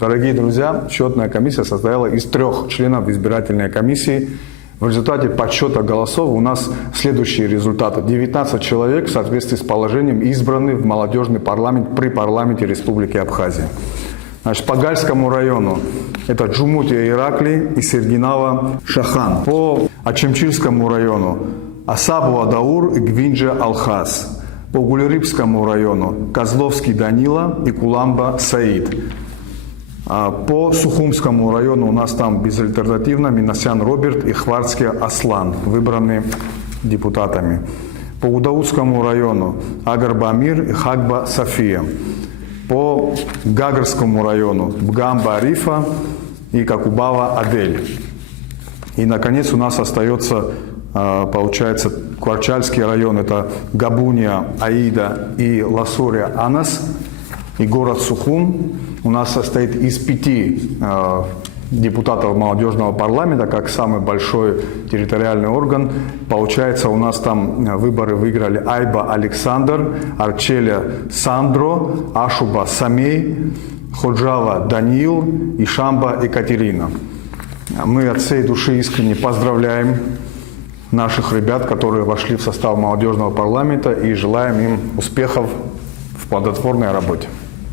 Дорогие друзья, счетная комиссия состояла из 3 членов избирательной комиссии. В результате подсчета голосов у нас следующие результаты. 19 человек в соответствии с положением избраны в молодежный парламент при парламенте Республики Абхазия. Значит, по Гальскому району это Джумутия Иракли и Сергинава Шахан. По Ачемчильскому району Асабу Адаур и Гвинджа Алхаз. По Гулерибскому району Козловский Данила и Куламба Саид. По Сухумскому району у нас там безальтернативно Минасян Роберт и Хварцкий Аслан, выбраны депутатами. По Удаутскому району Агарба Амир и Хагба София. По Гагарскому району Бгамба Арифа и Какубава Адель. И, наконец, у нас остается, получается, Кварчальский район, это Габуния, Аида и Ласурия Анас. И город Сухум у нас состоит из 5 депутатов молодежного парламента, как самый большой территориальный орган. Получается, у нас там выборы выиграли Айба Александр, Арчеля Сандро, Ашуба Самей, Ходжава Даниил и Шамба Екатерина. Мы от всей души искренне поздравляем наших ребят, которые вошли в состав молодежного парламента, и желаем им успехов в плодотворной работе.